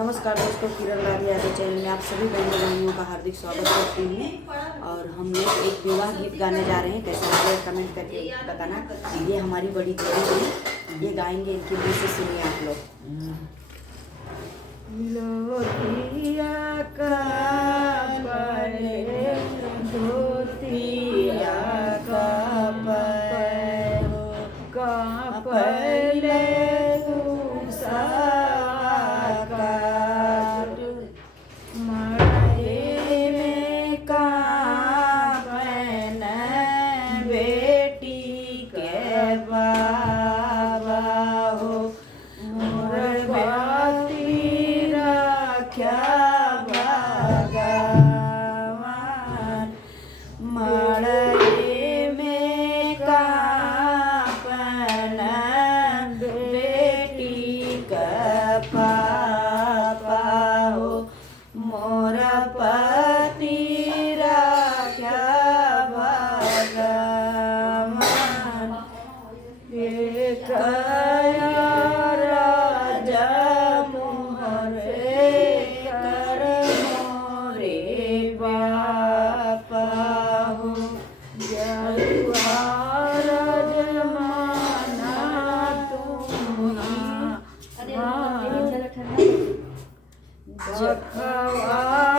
नमस्कार दोस्तों, किरण लाल यादव चैनल में आप सभी बहनों भाइयों का हार्दिक स्वागत करती हूँ। और हम लोग एक विवाह गीत गाने जा रहे हैं। कैसा लगे कमेंट करके बताना। ये हमारी बड़ी दीदी है, ये गाएंगे, इनके मुँह से सुनिए आप लोग। लोटिया का परे, धोतिया का पैरो का पहले बाबा हो मोर भाती रख्या भगवान। मड़ई में कापन बेटी का पापा हो मोर पति रख्या राजा मोरे कर मोरे बापा हो जमाना तुम्हारा जखवा